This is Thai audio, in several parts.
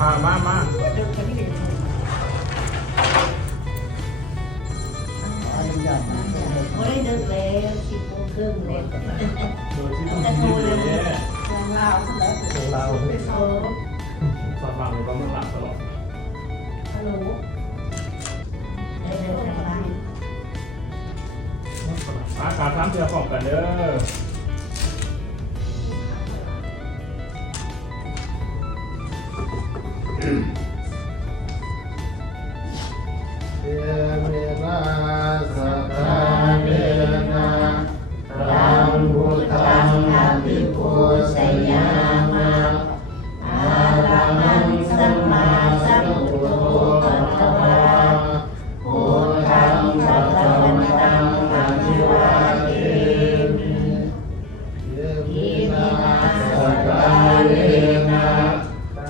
มาโอ้ยดึกแล้ว10:30เลย โดยที่ต้องยืดเลยเนี่ย ลาวแล้ว ของเรา โอ้ สฟังก็มันหลับตลอด ฮัลโหลได้เร็วจังไร อากาศ3 เทื่อพร้อมกันเด้อเยเมนะสัทธาเนนะตังพุทธังอภิปุชยามะอาระหังสัมมาสัมพุทโธภะคะวาพุทธังภะคะวันตังอะภิวาเทมิอิมินาสัทธาเนนะ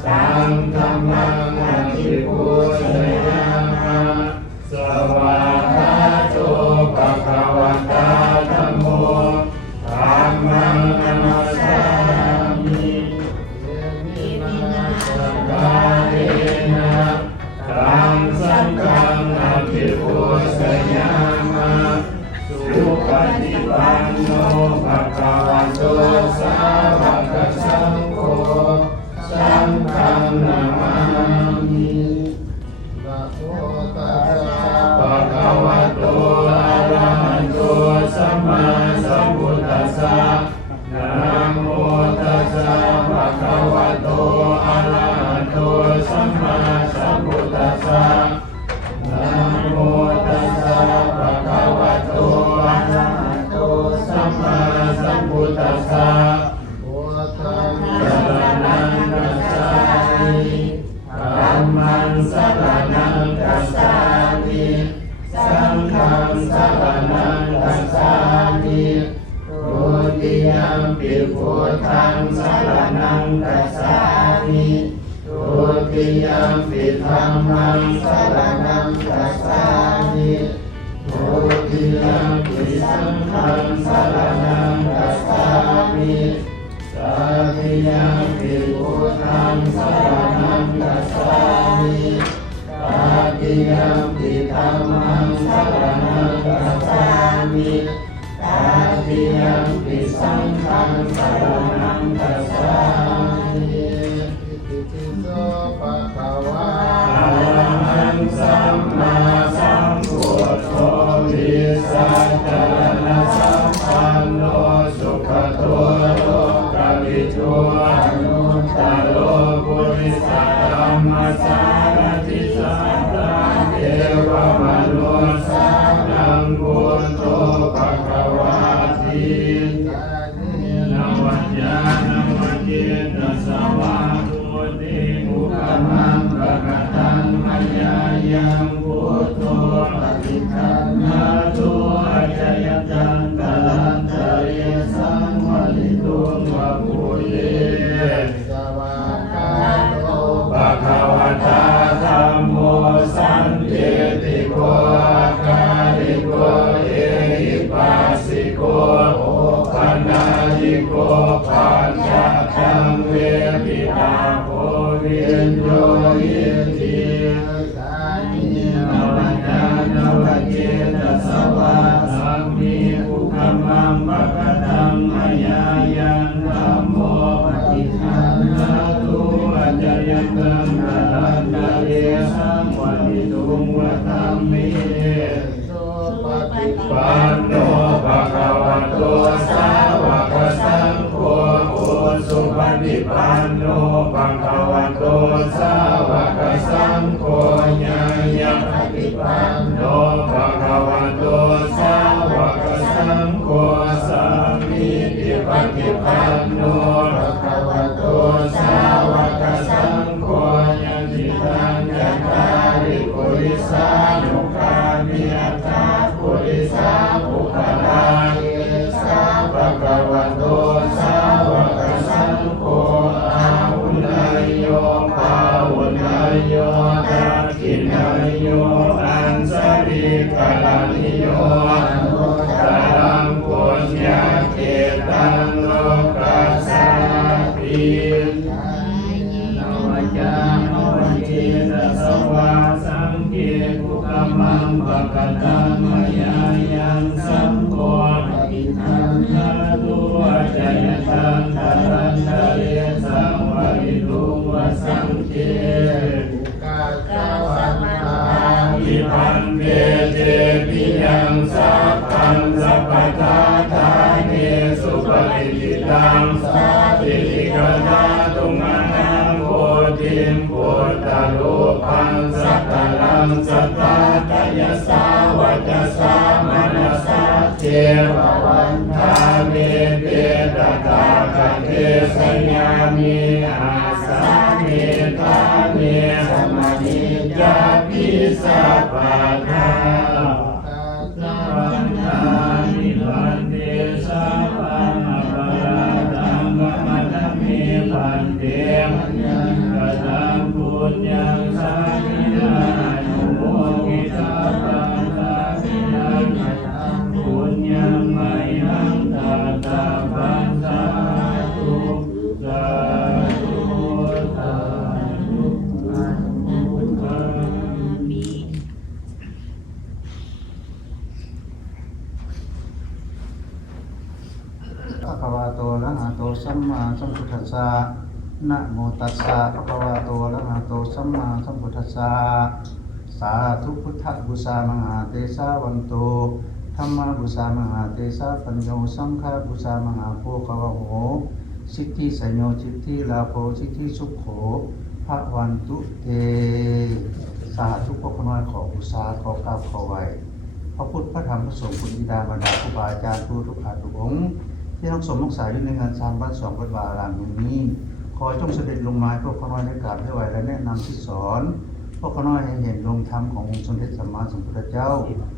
ตังธัมมังอภิปุชยามะสวากขาโตภะคะวะตาธัมโมธัมมังนัมสสามิอิมินาสัทธาเนนะตังสังฆังอภิปุชยามะสุปฏิปันโนภะคะวะโตสาวกสังโฆสังฆังนามามินะโมตัสสะภะคะวะโตอะระหะโตสัมมาสัมพุทธัสสะนะโมตัสสะภะคะวะโตอะระหะโตสัมมาสัมพุทธัสสะนะโมตัสสะภะคะวะโตอะระหะโตสัมมาสัมพุทธัสสะพุทธังสรณังคัจฉามิธัมมังสรณังคัจฉามิสังฆังสรณังคัจฉามิทุติยัมปิพุทธังสรณังคัจฉามิทุติยัมปิธัมมังสรณังคัจฉามิทุติยัมปิสังฆังสรณังคัจฉามิตติยัมปิพุทธังสรณังคัจฉามิตติยัมปิธัมมังสรณังคัจฉามิตติยัมปิสังฆังสรณังคัจฉามิอิติปิโสภะคะวะอะระหังสัมมาสัมพุทโธวิสัชฌารณสัมปันโนสุขโตโลกวิทูอนุตตโรปุริสธัมมสารติสัตตาเทวมนุสสานังพุทโธภะคะวาตินวัจญานวัจเจนะสวะโมติมุขมังปะกะตังมยายังพุทโธปฏิคันนาตุอาจยตังกะลันตะเรสังวลิตุงวะปุเยสวากขาโตภะคะวะตาธัมโมสันติติโกอาคาริโกเอหิปัสสิโกโอปัญญิโกปัญจตังเวปิตาโพวิญโยยิติสานินวัจจานวัจเจนะสวะสัมมิอุคมังปะกะตังมยายังธัมโมปฏิคันนาตุอาจยตังกะลันตะเรสังวลิตุงวะธัมมิสุปฏิปันโนภะคะวะโตสาวกสังโฆโอสุปฏิปันโนภะคะวะโตสาวกสังโฆญาญาปฏิปันโนภะคะวะโตสาวกสังโฆสัมมิติปฏิปันโนภะคะวะโตสาวกสังโฆญาณิตังยัตตาริปุริสานุกามิอัตตาปุริสาภุคลาเยสาภะคะวะโตสาวกสังโฆอาหุนายโยภาวุนายโยทักขินายโยอันสริกาลานิโยอนุตตรังปุญญาเกตังโลกัสสาปินวัจจาโน กตังมยายังสัมโฆปฏิทังคาตุวัจยตังตรันตะเรสังวริลุงวสังเก กาสวัตตา อิพันเตเจปิยังสัพพังสัพพทาทาเนสุปฏิปิตังสัพพิติกตาตุมานังโพธิมพุทธโลปังสัตตลังสัตตาตยสาวัจสามนัสสะเทววันทาเมเตตตาคเทสยามิอาสาเมตาเมสมณิจาปิสัพพะทาสัพพัญญานิพันเตสัพพังอปาราตังวะมัตถเมพันเตมัญญังกตังปุญญังสาธินานุโมทิตาปังสาธินาปุญญังไมหังตาตาปังสาธุสาธุสาธุสาธุ ภะคะวะโตอะระหะโตสัมมาสัมพุทธัสสะนะโมตัสสะภะคะวะโตอะระหะโตสัมมาสัมพุทธัสสะสาธุพุทธบูชามหาเตสาวันโตธัมมาบูชามหาเตสาปัญโยสังฆาบูชามหาโภคะวะโหสิทธิสัญโยจิตติลาโภสิทธิสุขโขภะวันตุเตสาธุพวกน้อยขอบูชาขอกราบขอไหว้พระพุทธพระธรรมพระสงฆ์คุณบิดามารดาครูบาอาจารย์ทุกอาทุกองค์ที่ทั้งสมทั้งสายอยู่ในงานสร้างบ้านสองวัดวาอารามแห่งนี้ขอจงเสด็จลงมาพวกข้าน้อยได้กราบได้ไหวและแนะนำที่สอนพวกข้าน้อยให้เห็นลงธรรมขององค์สมเด็จสัมมาสัมพุทธเจ้า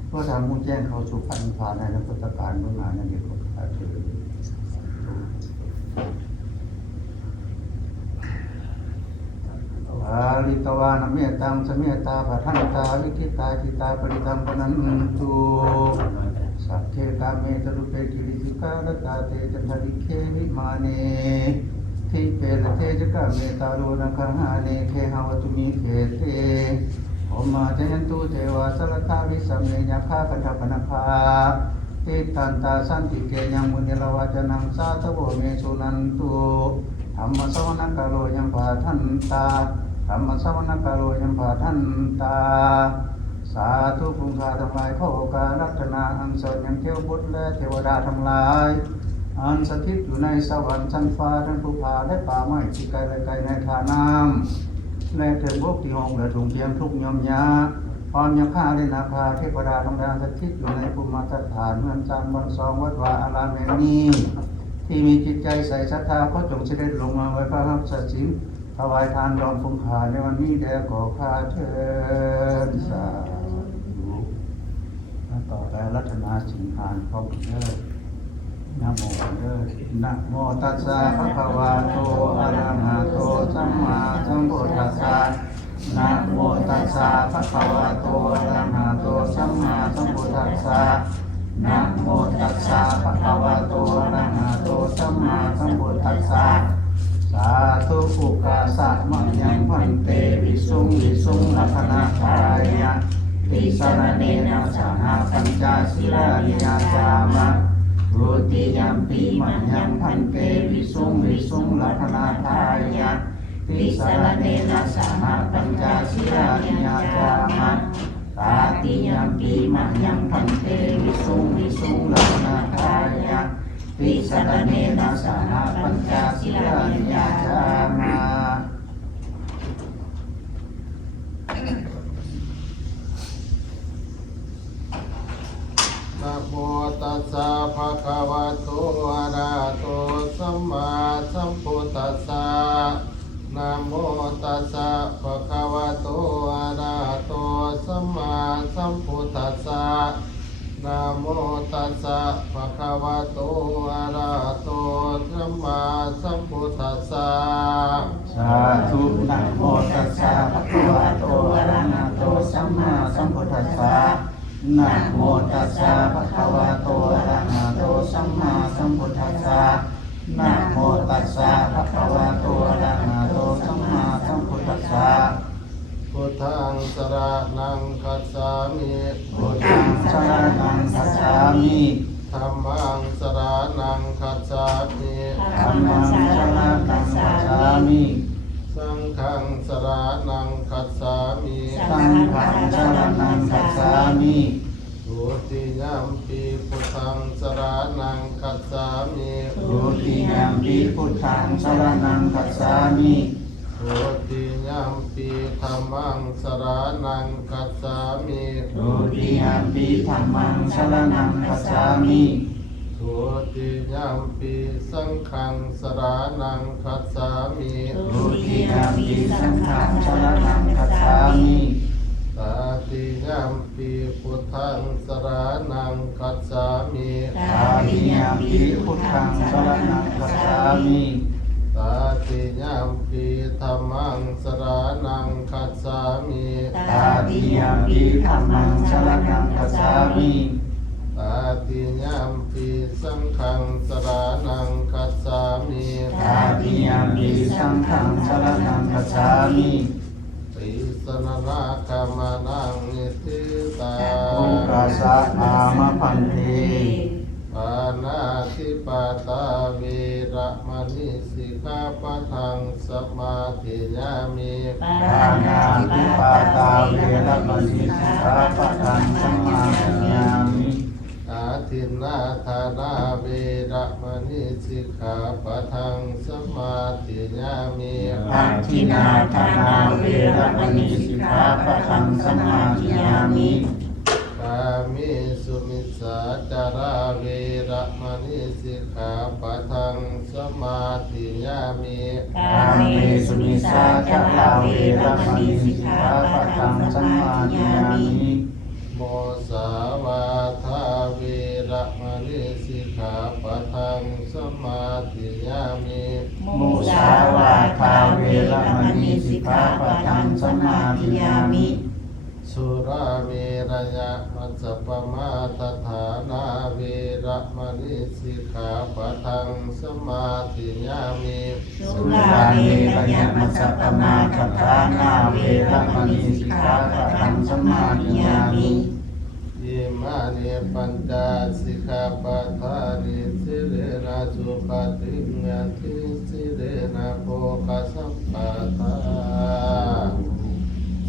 เพื่อทำมุ่งแจ้งเข้าสู่พระนิพพานในอนาคตการเมื่อนานนั้นเดียวกันเถิดอาลิตวานเมตังสเมตาปัทันตาลิขิตาจิตาปริตังปนันตุสัพเพกาเมตรุเปกิริจุกาลตาเตจันทริเควิมาเนทิเปรเตจกาเมตาโลนะคหาเนเคหาวตุมิเขเตโอมาจยันตุเทวาสลทาวิสัมเนยาคาคันธปนภาติตันตาสันติเกยังมุนิลวาจนังสาตโวเมสุนันตุธรรมสวนาคาโลยังภาทันตาธรรมสวนาคาโลยังภาทันตาสาธุภูมิคาทั้งหลายขอโอกาสรัตนาอันเสริญยังเทวบุตรและเทวดาทั้งหลายอันสถิตอยู่ในสวรรค์ชั้นฟ้าทั้งภูผาและป่าไม้ที่ไกลและไกลในทาน้ำและเถิดบกที่ห้องและดวงเทียมทุกยมยาความยาฆ่าและนาคาเทวดาทั้งหลายสถิตอยู่ในภูมิสถานเมืองจานวันสองวัดวาอารามแห่งนี้ที่มีจิตใจใส่ศรัทธาก็จงเสด็จลงมาไว้พระหัตถ์สิงถวายทานรอมภูมิคาในวันนี้แด่ขอข้าเถิดสาธุต่อไปรัตนาสิงหานพร้อมกันเด้อนะโมเด้อนะโมตัสสะภะคะวะโตอะระหะโตสัมมาสัมพุทธัสสะนะโมตัสสะภะคะวะโตอะระหะโตสัมมาสัมพุทธัสสะนะโมตัสสะภะคะวะโตอะระหะโตสัมมาสัมพุทธัสสะสาธุอุกาสะมะยังพันเตวิสุงวิสุงลัคขณาทายะติสรณเนนะสหปัญจศีลานิยาจามะทุติยัมปิมะยังพันเตวิสุงวิสุงลัคขณาทายะติสรณเนนะสหปัญจศีลานิยาจามะตาติยัมปิมะยังพันเตวิสุงวิสุงลัคขณาทายะติสรณเนนะสหปัญจศีลานิยาจามะนะโมตัสสะภะคะวะโตอะระหะโตสัมมาสัมพุทธัสสะนะโมตัสสะภะคะวะโตอะระหะโตสัมมาสัมพุทธัสสะนะโมตัสสะภะคะวะโตอะระหะโตสัมมาสัมพุทธัสสะ สาธุนะโมตัสสะภะคะวะโตอะระหะโตสัมมาสัมพุทธัสสะนะโมตัสสะภะคะวะโตอะระหะโตสัมมาสัมพุทธัสสะนะโมตัสสะภะคะวะโตอะระหะโตสัมมาสัมพุทธัสสะ พุทธังสรณังคัจฉามิ พุทธ สรณังคัจฉามิ ธัมมังสรณังคัจฉามิ ธัมมังสรณังคัจฉามิ สังฆังสรณังคัจฉามิ สังฆังสรณังคัจฉามิ ทุติยัมปิพุทธังสรณังคัจฉามิ ทุติยัมปิพุทธังสรณังคัจฉามิ ทุติยัมปิธัมมังสรณังคัจฉามิ ทุติยัมปิธัมมังสรณังคัจฉามิ ทุติยัมปิสังฆังสรณังคัจฉามิ ทุติยัมปิสังฆังสรณังคัจฉามิ ตติยัมปิพุทธังสรณังคัจฉามิ ตาติยัมปิพุทธังสรณังคัจฉามิ ตติยัมปิธัมมังสรณังคัจฉามิ ตาติยัมปิธัมมังสรณังคัจฉามิ ตติยัมปิสังฆังสรณังคัจฉามิ ตาติยัมปิสังฆังสรณังคัจฉามิ ติสนนาคามานังนิติตา โอกาสะอามะพันเท ปานาติปาตาเวระมณีสิกขาปะทังสมาธิยามิ ปานาติปาตาเวระมณีสิกขาปะทังสมาธิยามิ อาทินนาธานาเวระมณีสิกขาปะทังสมาธิยามิ อาทินาทานาเวระมณีสิกขาปะทังสมาธิยามิ กามิสุมิสาจาราเวระมณีสิกขาปะทังสมาธิยามิ กาเมสุมิสาจาราเวระมณีสิกขาปะทังสมาธิยามิ โมสาวาทาเวระมณีสิกขาปะทังสมาธิยามิ มุสาวาทาเวระมณีสิกขาปะทังสมาธิยามิ สุราเมรยะมัจจปมาทฐานาเวระมณีสิกขาปะทังสมาธิยามิ สุราเมรยมัสสะปมาทัฏฐานาเวระมณีสิกขาปะทังสมาธิยามิ อิมานิปัญจสิกขาปะทานิสิเลนะสุปฏิญญาติสิเลนะโภคสัมปทา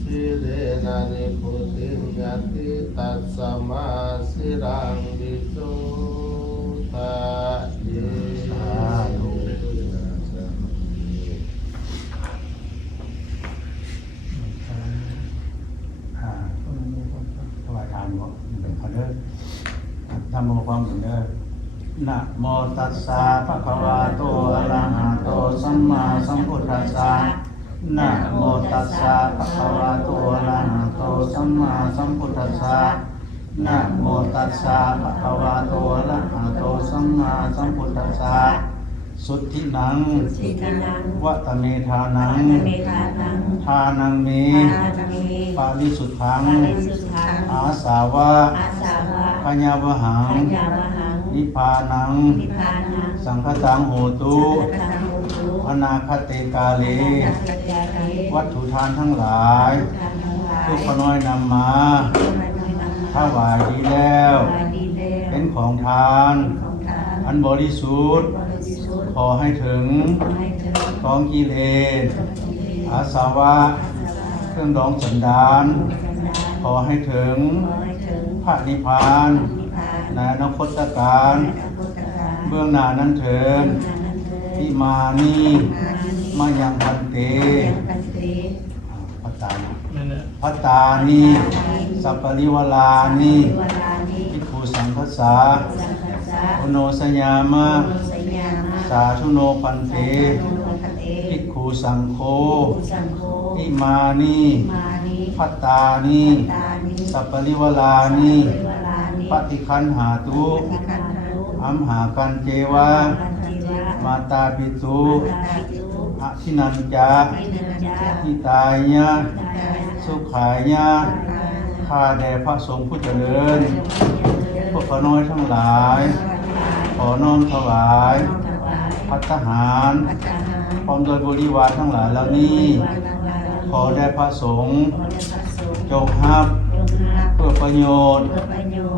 สิเลนะนิพุติญญาติตัสสมาสิรังวิโสทาเย ถวายทานบ่เป็นเขาเด้อทำโมความถึงเด้อนะโมตัสสะภะคะวะโตอะระหะโตสัมมาสัมพุทธัสสะนะโมตัสสะภะคะวะโตอะระหะโตสัมมาสัมพุทธัสสะนะโมตัสสะภะคะวะโตอะระหะโตสัมมาสัมพุทธัสสะสุทธินัง สิทานัง วัตเมธานัง เมธานัง ทานังเม ทานังเม ปาริสุทธัง ปาริสุทธัง อาสาวะ อาสาวะ พญาวหัง ปัญญาวหัง นิพพานัง นิพพานัง สังฆตังโหตุ สัทธังโหตุ อนาคเตกาเล นักกัจจาเท วัตถุทานทั้งหลาย ทานทั้งหลาย ทุกขน้อยนำมา ทุกข์น้อยนำมา ถวายดีแล้ว ถวายดีแล้ว เป็นของทาน ของทาน อันบริสุทธิ์ บริสุทธิ์ ขอให้ถึง ขอให้เธอ ของกิเลส อาสาวะ เครื่องดองสันดาน ขอให้ถึง ขอให้ถึง พระนิพพาน นิพพาน ในอนาคตการ พระพุทธการ เบื้องหน้านั้นเถิด นั้นเถิด ที่มานี่มายังพันเต ยังกันเต พัตตานิพัตตานีสัพปริวลานี เวลานี้ ภิกขุสังฆสา สังฆสะ โอโนสยามะ โนสยามะ สาธุโนพันเต โนพันเต ภิกขุสังโฆ ภูสังโฆ อิมานี มานิ พัตตานี ตานิ สัพปริวลานี เวลานี้ ปฏิคันหาตุ ปฏิคันหาตุ อัมหากันเจวะ ปัญจิวะ มาตาปิตุ ตาปิตุ อธินันจา ทินัญจา ทิตายะ ตายะ สุขายะข้าแด่พระสงฆ์ผู้เจริญ พวกขน้อยทั้งหลาย ขอน้อมถวาย ภัตตาหาร พร้อมโดยบริวารทั้งหลายเหล่านี้ ขอได้พระสงฆ์จงรับเพื่อประโยชน์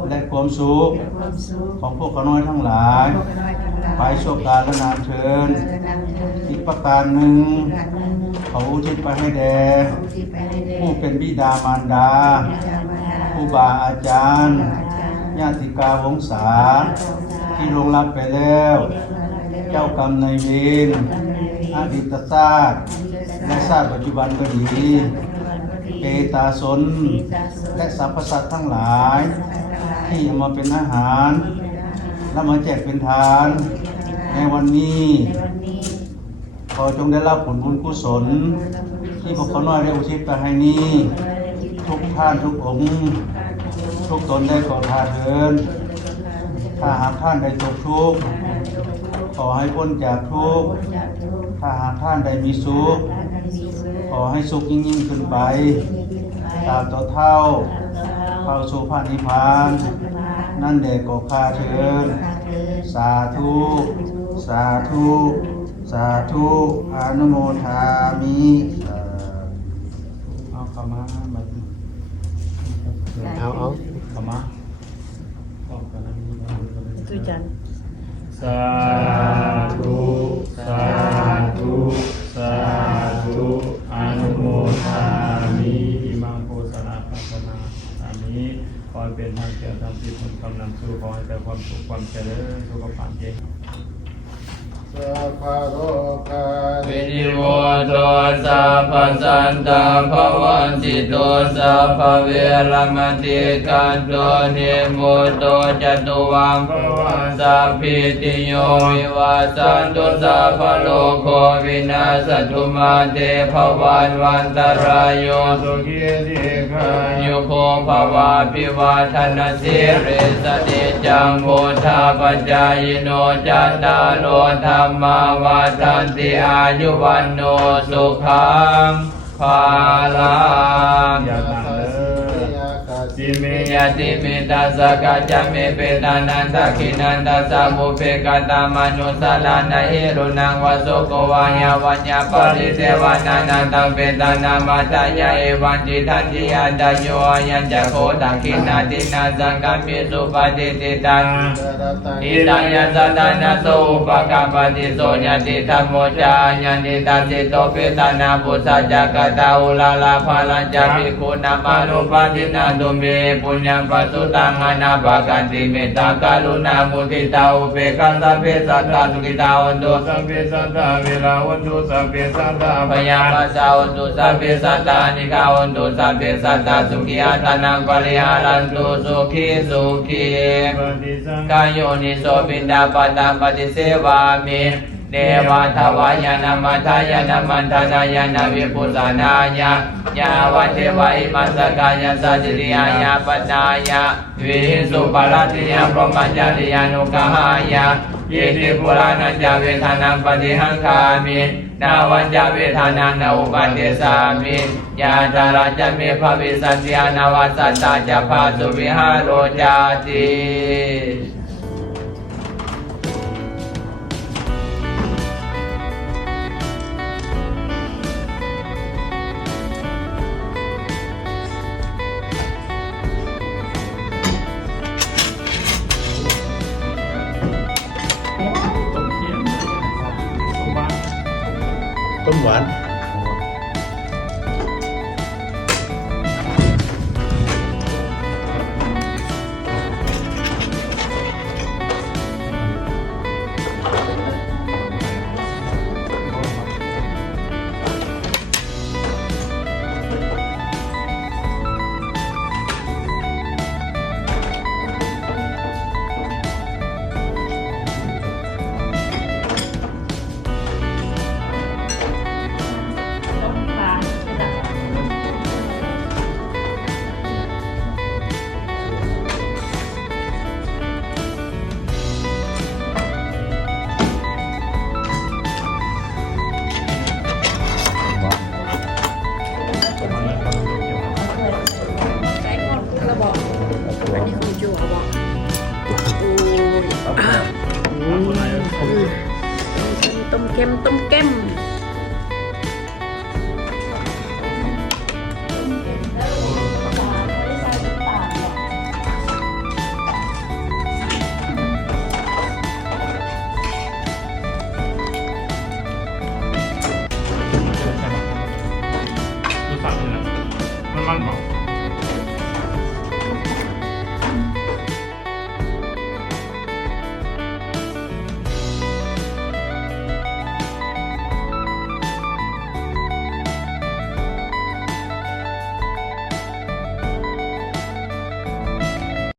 และความสุข ความสุข ของพวกเขาน้อยทั้งหลาย พวกน้อยทั้งหลาย ไปชั่วกาลและนานเทิน และนำเนิน อีกประการหนึ่ง การเงิน เขาอุทิศไปให้แด่ อุทิศไปให้แด่ ผู้เป็นบิดามารดา บิดามารดา ครูบาอาจารย์ อาจารย์ ญาติกาวงศาที่ลงรับไปแล้ว เจ้ากรรมนายเวรอดีตชาติและชาติปัจจุบันก็ดีเกตาสนและสรรพสัตว์ทั้งหลาย ที่เอามาเป็นอาหารและมาแจกเป็นทาน ในวันนี้ ในวันนี้ ขอจงได้รับผลบุญกุศล ที่พวกเขาน้อยได้อุทิศไปให้นี้ ทุกท่านทุกองค์ ทุกตนได้ก่อทานเถิดถ้าหากท่านได้ตกทุกข์ขอให้พ้นจากทุกข์ถ้าหากท่านได้มีสุขขอให้สุขยิ่งขึ้นไปตามต่อเท่าเข้าสู่พระนิพพานนั่นแด่ก่อข้าเถิดสาธุสาธุสาธุอนุโมทามิเอาเข้ามาบัดนี้ เอา เข้ามา คือจัน สาธุสาธุสาธุอนุโมทามิอิมังโฆษณาปัสสนาอันนี้ขอให้เป็นทางเกี่ยวทางที่ผลกำลังสู้ขอให้แต่ความสุขความเจริญสุขภาพเย็น สัพพะโรกา วินิโวโตสัพพสันตาภวันติโตสัพพเวรมติกันโตนิโมโตจตุวังภวันสัพพิติโยวิวัสสันตุสัพพโลกโควินาศตุมาเตภวันวันตรายโยสุขีติกายุโคภวะพิวาทนาสิริสติจังโมทาปัจจายโนจัตตารโลธรรมาวาทันติอายุวันโนสุขังภาลังอย่าตั้งเลย สิเมยติเมตัสสะกัจจเมเปตานันทขินันตัสสะมุเปกตามนุสลานะเอรุนังวโสโกวายาวัญญาปริเทวานานันตังเปตานามาตายาเอวันติทันติยาดาโยยัญจโคตังขินาตินาสังกัมมิสุปฏิติตังอิตังยัสสะนานาโสอุปกปปติโสญาติธัมโมจายันติตัสสิโตเปตานาปุสสะจักตาอุลาลาภาลัญจภิกขุนามานุปตินาตุเมปุญญังปัสสุตังอนาภากันติเมตตากรุณามุทิตาอุเบกัสสะเพสัตตาสุขิตาวันตุสัพเพสัตตาเวลาวันตุสัพเพสัตตาพยาปัสสาวันตุสัพเพสัตตานิกาวันตุสัพเพสัตตาสุขิอัตนังปริหารันตุสุขีสุขีกายโยนิโสปินดาปตาปฏิเสวามิเนวะทวายานามัทายานามันทนายานาวิปุสานายายาวัเทวะอิมัสสกายาสัจริยายาปนายาวิหิสุปารติยาพรหมัญญาติยานุกหายาเยติปุรานัญจเวทานังปฏิหังคามินาวัญจเวทานังนาอุปัฏฐสามิยาตาราจเมภวิสันติยานวัสสัตตาจะภาสุวิหารโรจาติต้มหวานต้มเค็มต้มเค็ม ม